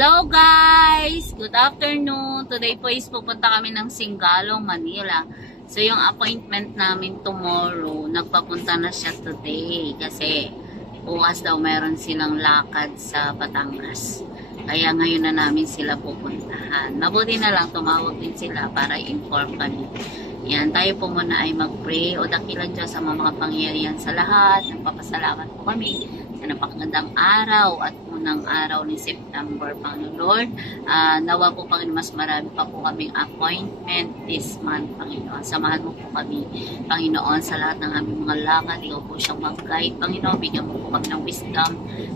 Hello guys! Good afternoon! Today po is pupunta kami ng Singalong, Manila. So yung appointment namin tomorrow, nagpapunta na siya today kasi bukas daw meron silang lakad sa Batangas. Kaya ngayon na namin sila pupuntahan. Mabuti na lang tumawag din sila para inform kami. Yan, tayo po muna ay mag-pray o dakilan Diyos sa mga pangyarihan sa lahat. Nagpapasalamat po kami sa napakagandang araw at unang araw ni September, Panginoon Lord. Nawa po Panginoon, mas marami pa po kaming appointment this month, Panginoon. Samahan mo po kami, Panginoon, sa lahat ng aming mga lakad. Ikaw po siyang mag-guide, Panginoon. Bigyan mo po kami ng wisdom,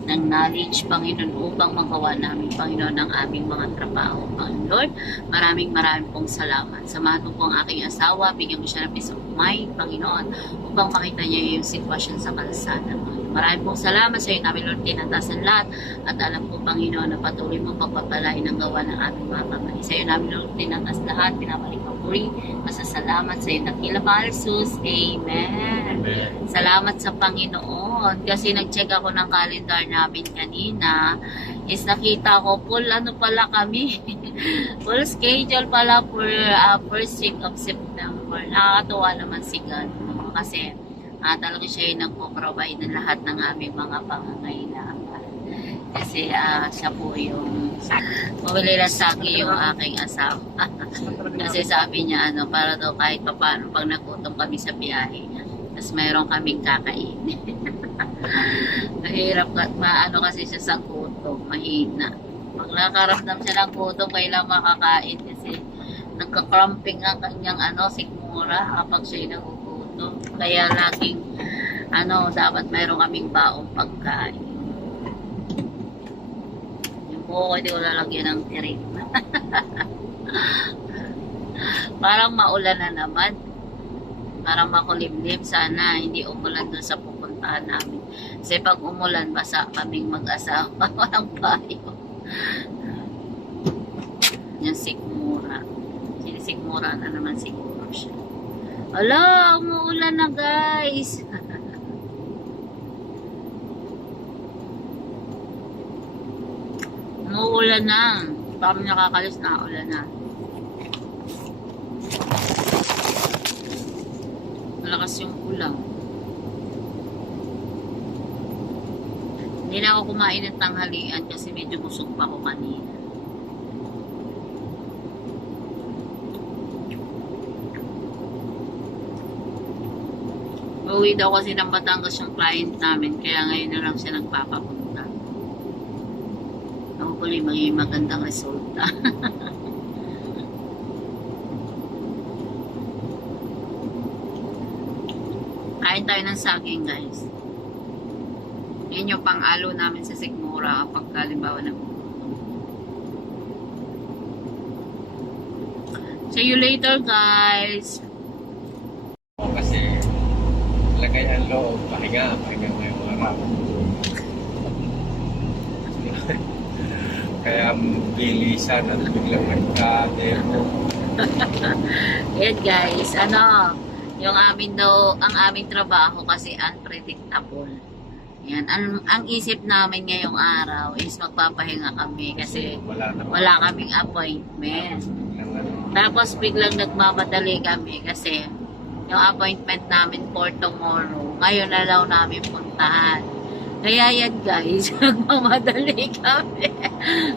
ng knowledge, Panginoon, upang magawa namin, Panginoon, ng aming mga trabaho, Panginoon Lord. Maraming pong salamat. Samahan mo po ang aking asawa. Bigyan mo siya ng peace of mind, Panginoon, upang makita niya yung sitwasyon sa kalsada, Panginoon. Maraming pong salamat sa iyo namin, Lord, tinatasan lahat. At alam po, Panginoon, na patuloy mo pagpapalain ang gawa ng aming mga kamay. Sa iyo namin, Lord, tinatas lahat, pinabalik papuri. Masasalamat sa iyo, dakila mahal Jesus. Amen. Amen. Salamat sa Panginoon. Kasi nag-check ako ng calendar namin kanina. Is nakita ko, full ano pala kami. Full schedule pala for first week of September. Nakakatuwa naman si God. No? Kasi talaga siya yung nagpo-provide ng lahat ng aming mga pangangailangan. Kasi siya po yung bumili lang sa akin yung aking asawa. Kasi sabi niya, para daw kahit paano pag nagutom kami sa biyahe, tapos mayroon kaming kakainin. Mahirap, kasi siya sa gutom, mahina. Pag nakaramdam siya ng gutom, kailangan makakain kasi nagka-cramping ang kanyang sikmura kapag siya nagugutom. Kaya laging dapat mayroon kaming baong pagkain. Yung buko, hindi ko lalagyan ng tirik. Parang maulan na naman. Parang makulimlim. Sana hindi umulan doon sa pupuntahan namin. Kasi pag umulan, basa kaming mag-asawa. Walang payo. Yung sikmura. Sinisikmura na naman siguro siya. Ala, umuulan na guys. Umuulan na. Kami nakakalis na ulan na. Malakas yung ulan. Hindi na ako kumain ng tanghalian kasi medyo busog pa ako kanina. Uwi daw kasi ng Batangas yung client namin, kaya ngayon na lang siya nagpapapunta. Hopefully magiging magandang resulta. Kain tayo ng saging guys. Yan yung pang-alo namin sa sikmura kapag halimbawa na. See you later guys. Kasi lagay ang loob, pahinga ngayong araw. Kaya bilisan at biglang nagka-demo. Yan guys, yung ang aming trabaho kasi unpredictable. Yan, ang isip namin ngayong araw is magpapahinga kami kasi wala kaming appointment. Tapos biglang nagmamadali kami kasi yung appointment namin for tomorrow, ngayon na lang namin puntahan. Kaya yan guys, nagmamadali kami.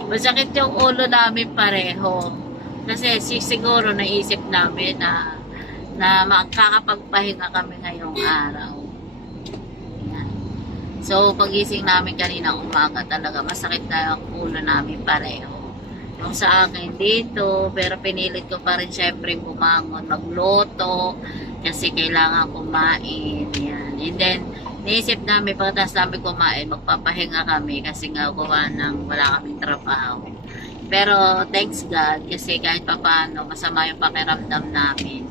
Masakit yung ulo namin pareho. Kasi siguro naisip namin na makakapagpahinga kami ngayong araw. Yan. So pagising namin kanina umaga talaga, masakit na ang ulo namin pareho. Yung sa akin dito, pero pinilit ko pa rin syempre bumangon, magluto, kasi kailangan kumain. Yan. And then, naisip namin, pagkatapos namin kumain, magpapahinga kami kasi nga gawa ng wala kaming trabaho. Pero, thanks God, kasi kahit papaano, masama yung pakiramdam namin.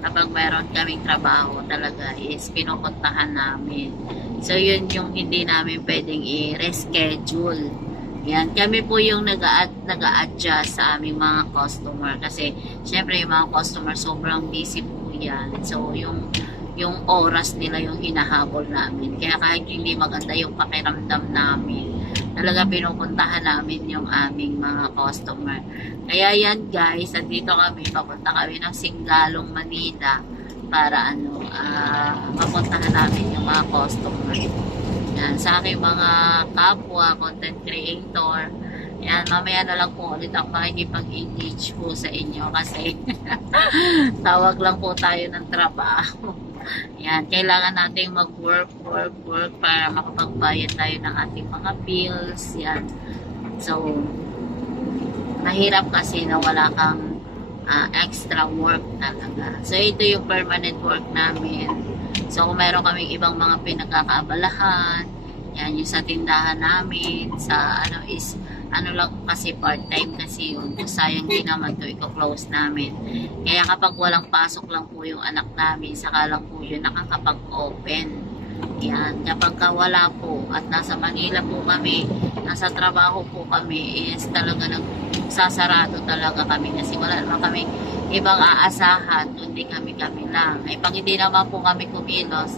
Kapag mayroon kaming trabaho talaga, is pinupuntahan namin. So, yun yung hindi namin pwedeng i-reschedule. Yan, kami po yung nag-a-adjust sa aming mga customer kasi syempre yung mga customer sobrang busy po yan. So yung oras nila yung hinahabol namin. Kaya kahit hindi maganda yung pakiramdam namin, talaga pinupuntahan namin yung aming mga customer. Kaya yan guys, andito kami, papunta kami ng Singalong, Manila para mapuntahan namin yung mga customer. Yan, sa aking mga kapwa, content creator. Yan, mamaya na lang po ulit ako makikipag-engage po sa inyo kasi tawag lang po tayo ng trabaho. Yan, kailangan nating mag-work para makapagbayad tayo ng ating mga bills. Yan. So, mahirap kasi na wala kang extra work talaga. So, ito yung permanent work namin. So, kung meron kaming ibang mga pinagkakaabalahan, yan, yung sa tindahan namin, sa lang kasi part-time kasi yun. Sayang din naman to, i-close namin. Kaya kapag walang pasok lang po yung anak namin, saka lang po yun nakakapag-open. Yan, kapag wala po at nasa Manila po kami, nasa trabaho po kami, is talaga nagsasarado talaga kami kasi wala naman kami ibang aasahan, kundi kami lang. Ay pag hindi naman po kami kumilos,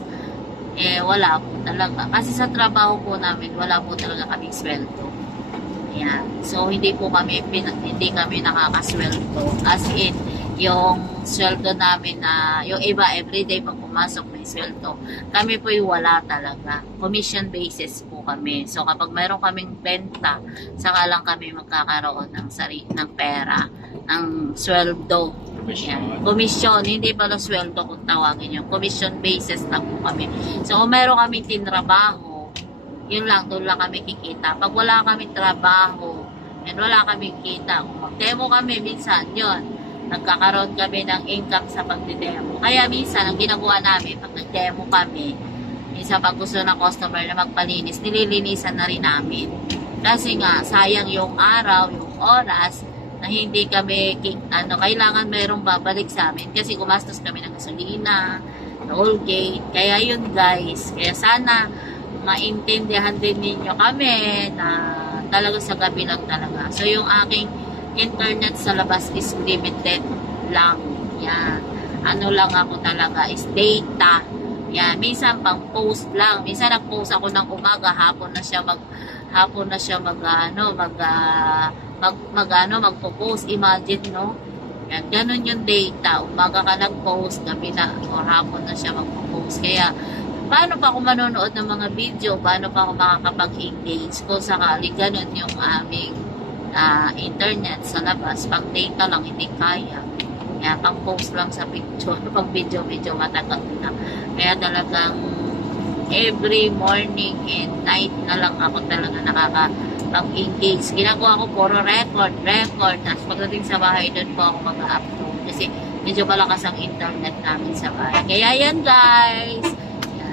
wala po talaga. Kasi sa trabaho po namin, wala po talaga kaming sweldo. Yan. So, hindi kami nakakasweldo. As in, yung sweldo namin na, yung iba, everyday pag pumasok may sweldo. Kami po yung wala talaga. Commission basis po kami. So, kapag mayroon kaming benta, saka lang kami magkakaroon ng pera, ng sweldo. Yan. Commission, hindi pala sweldo kung tawagin yung commission basis lang po kami. So, kung meron kaming tinrabaho, yun lang, doon lang kami kikita. Pag wala kami trabaho, and wala kami kita, kung mag-demo kami, minsan, yun, nagkakaroon kami ng income sa pagdidemo. Kaya minsan, ang ginagawa namin, pag nag-demo kami, minsan pag gusto ng customer na magpalinis, nililinisan na rin namin. Kasi nga, sayang yung araw, yung oras, na hindi kami, kailangan mayroong babalik sa amin. Kasi gumastos kami ng gasolina, toll gate. Kaya yun guys, kaya sana, maintindihan din ninyo kami na talaga sa gabi lang talaga. So, yung aking internet sa labas is limited lang. Yan. Lang ako talaga is data. Yan. Minsan pang post lang. Minsan nag-post ako ng umaga, hapon na siya magpo-post. Imagine, no? Yan. Ganun yung data. Umaga ka nag-post, gabi na, o hapon na siya magpo-post. Kaya, paano pa ako manonood ng mga video? Paano pa ako makakapag-engage? Kung sakali ganun yung aming internet sa labas, pang data lang, hindi kaya. Kaya pang post lang sa picture, pang video matagal na. Kaya talagang every morning and night na lang ako talaga nakakapag-engage. Ginagawa ko puro record. Tapos pagdating sa bahay, doon po ako mag-upload. Kasi medyo malakas ang internet namin sa bahay. Kaya yan guys.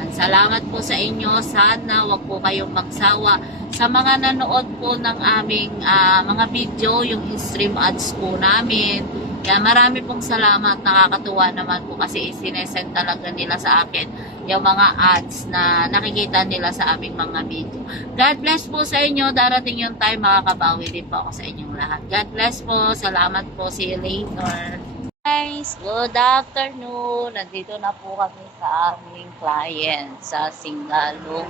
Salamat po sa inyo. Sana wag po kayong magsawa. Sa mga nanood po ng aming mga video, yung in-stream ads po namin. Kaya marami pong salamat. Nakakatuwa naman po kasi isinesend talaga nila sa akin yung mga ads na nakikita nila sa aming mga video. God bless po sa inyo. Darating yung time, makakabawi din po ako sa inyong lahat. God bless po. Salamat po. See you later. Guys, good afternoon. Nandito na po kami sa aming client sa Singalong,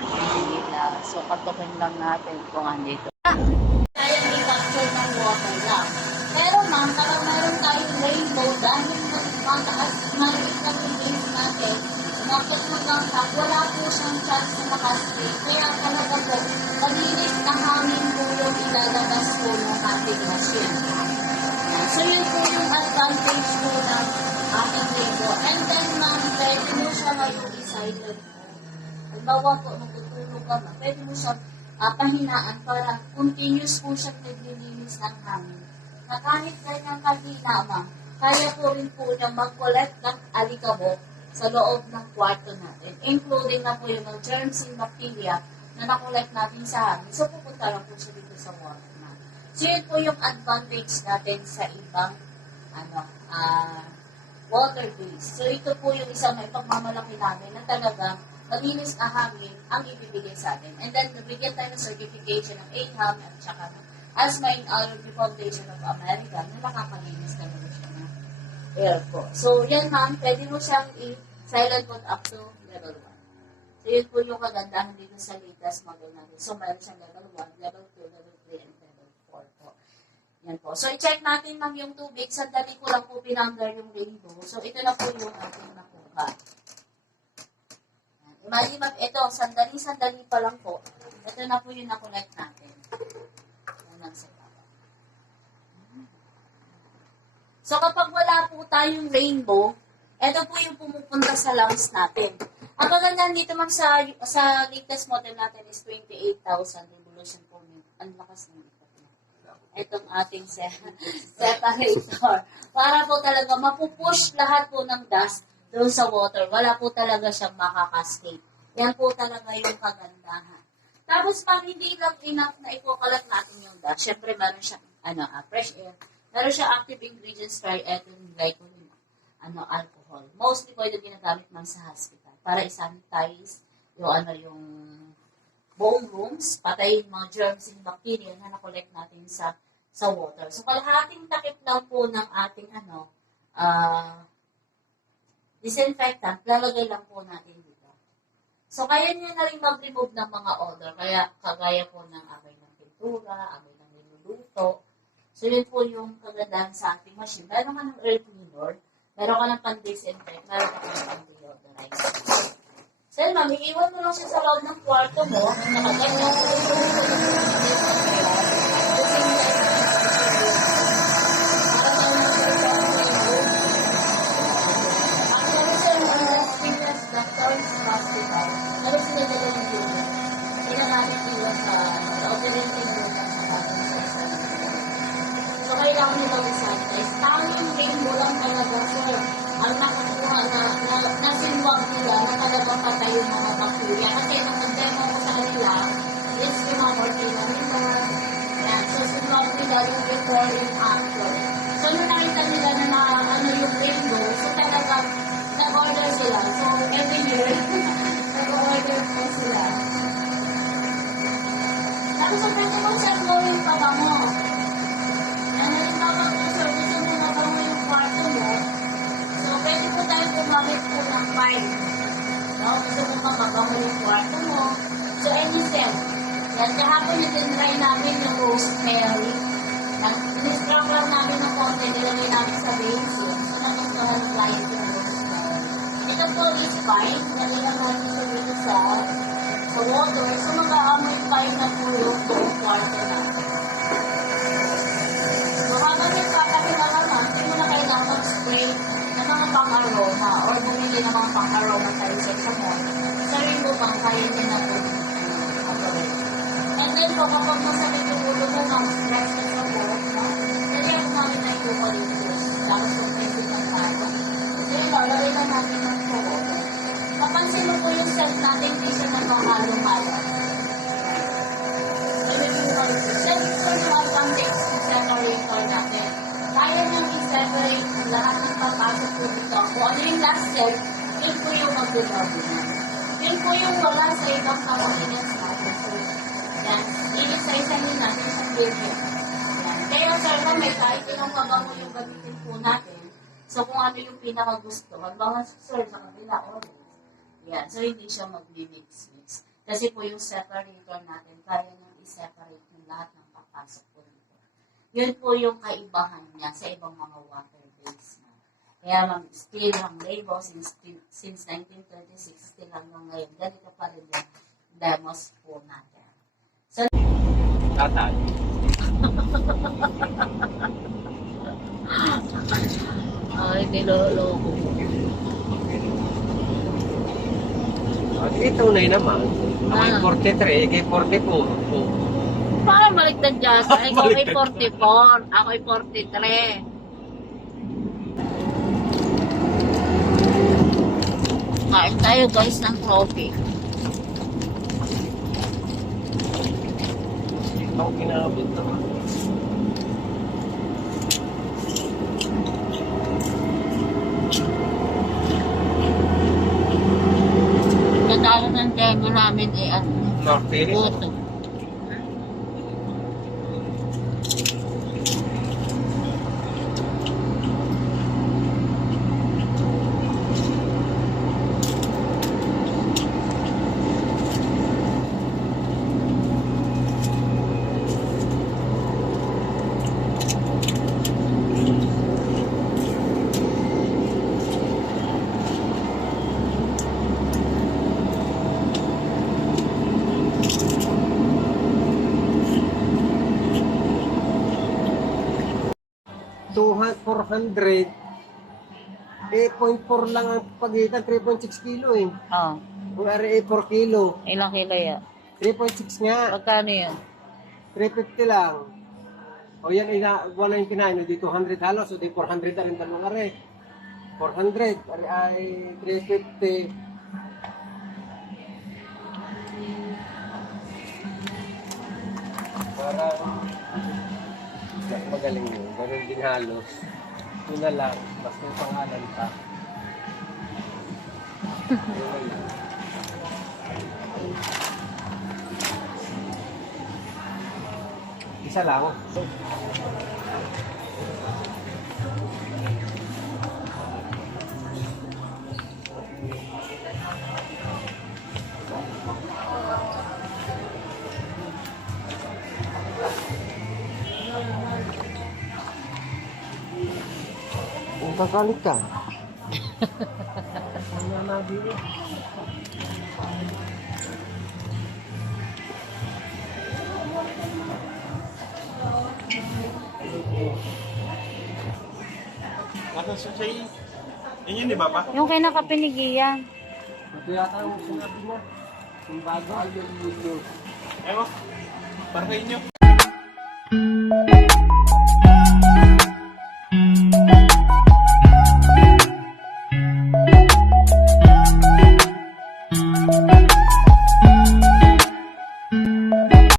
Manila. So, katukin lang natin kung andito. Kaya may capture ng water lang. Pero ma'am, parang meron tayong rainbow dahil mataas maliit lang yung base natin. Bakit magkakap, wala po siyang chance na makastay. Kaya talaga po, malinis na hangin po yung ilalabas po ng ating machine. So, yun po yung advantage po ng ating rainbow. And then, ma'am, pwede mo siya ngayon i-silent mo. Halimbawa po, magtutulog ka, pwede mo siya pahinaan para continuous po siya naglilinis ng hangin. Na kahit ganyang kahina, ma'am, kaya po rin po niya mag-collect ng alikabok sa loob ng kwarto natin. Including na po yung mga germs and bacteria na nakolect natin sa hangin. So, pupunta lang po siya dito sa water. So, yun po yung advantage natin sa ibang water base. So, ito po yung isang may pagmamalaki namin na talagang malinis na hangin ang ibibigay sa atin. And then, nabigyan tayo ng certification ng AHAM at saka ASMA in Alumni Foundation of America na nakakalinis talaga siya na air po. So, yan ma'am, pwede mo siyang i-silent mode up to level 1. So, So, yun po yung kagandahan dito sa latest model natin. So, meron siyang level 1, level 2, level 3, and level 4 po. Yan po. So, i-check natin ma'am yung tubig. Sandali ko lang po pinamblur yung rainbow. So, ito na po yung ating nakuha. Imagine ma'am, ito, sandali pa lang po. Ito na po yung na-collect natin. Yan ang setup. So, kapag wala po tayong rainbow, ito po yung pumupunta sa lungs natin. Ang kagandahan dito ma'am sa latest model natin is 28,000 revolution po. Ang lakas ng ito. Itong ating separator. Para po talaga mapupush lahat po ng dust doon sa water. Wala po talaga siyang makakascade. Yan po talaga yung kagandahan. Tapos pag hindi lang enough na ikukalat natin yung dust, syempre meron siya fresh air. Meron siya active ingredients, triethylene glycol, alcohol. Mostly po ito ginagamit man sa hospital para isanitize yung buong rooms, patayin mga germs and bacteria na na-collect natin sa water. So, kalahating takip lang po ng ating disinfectant, lalagay lang po natin dito. So, kaya nyo na rin mag-remove ng mga odor. Kaya, kagaya po ng amoy ng pintura, amoy ng niluluto. So, yun po yung kagandahan sa ating machine. Meron ka ng air cleaner, meron ka ng pan-disinfect, meron ka ng pan-deodorize. So, yun ma'am, iiwan mo lang siya sa loob ng kwarto mo, nakaganyan mo kailangan nila i-sanitize. Tanging rainbow lang talaga, sir. Ang nakakuha na sinwag nila na talagang patay yung mga bacteria. Kasi nung nag-demo ko sa kanila, is yung mga bacteria nila. Yan. So, sinwag nila yung before and after. So, nung nakita nila na yung rainbow, so talagang nag-order sila. So, every year, nag-order po sila. Tapos, sa pwede mo sir, gawin pa ba mo? Pwede po tayo gumamit po ng file. No? Gusto mo ba mabango yung kwarto mo? So, any scent. Yan, kahapon yung tinry namin yung rosemary. Nag-distract lang namin ng konti, nilagay namin sa basin. So, nagustuhan ng client yung rosemary. Ito po is fine. Nalagyan namin sa dito sa water. So, mag-aamoy fine na po yung kwarto natin. Makagamit pa kami naman, hindi mo na kailangan spray mga pang-aroma or bumili ng mga pang-aroma tayo sa mall. Sarili mo pang kaya din na po. And then po, kapag masakit yung ulo mo ng stress na sa work, kaya kumamit na yung eucalyptus. Tapos kung pwede ng tayo. Then, lalagay lang natin ng po. Kapansin mo po yung set natin, hindi siya nagmamalo-malo. Then, yung eucalyptus. Then, ito yung advantage ng separator natin. Kaya niyang i-separate lahat ng papasok po dito. Kung ano yung last cell, yun po yung mag-double na. Yun po yung wala sa ibang components natin. So, yan. Iisa-isahin natin sa video. Yan. Kaya sir, may kahit ilang mabango yung gamitin po natin. So, kung ano yung pinakagusto, magbangan sir sa kabila orange. Yan. So, hindi siya mag-mix-mix. Kasi po yung separator natin, kaya niyang i-separate yung lahat ng papasok po dito. Yun po yung kaibahan niya sa ibang mga water-based na. Kaya still ang label since 1936, still hanggang ngayon. Ganito pa rin yung demos po natin. So, Tatay. ay, niloloko. Ito na naman. Ako 43, kay 44. Parang baliktad dyan. Ikaw ay 44. Ako ay 43. Kain tayo guys ng coffee. Ito kinabot naman. Katalo ng demo namin ay North buto. 400, 8.4 lang ang pagitan, 3.6 kilo eh. Oh, Kung ari 4 kilo, ilang kilo yan? 3.6 nga, Magkano yun? 350 lang. O yan ay 199, di 200 halos, o di 400 na rin dalawang ari. 400, ari ay 350. Para magaling yun, ganun din halos. Yun na lang, mas may pangalan pa. Yun na lang. Isa lang. Kakalit ka. Ano na dito? Nasa sasay. Yun di ba pa? Yung kinakapinigiyan. Ito yata ang sinabi niya. Yung bago. Ewan. Para sa inyo.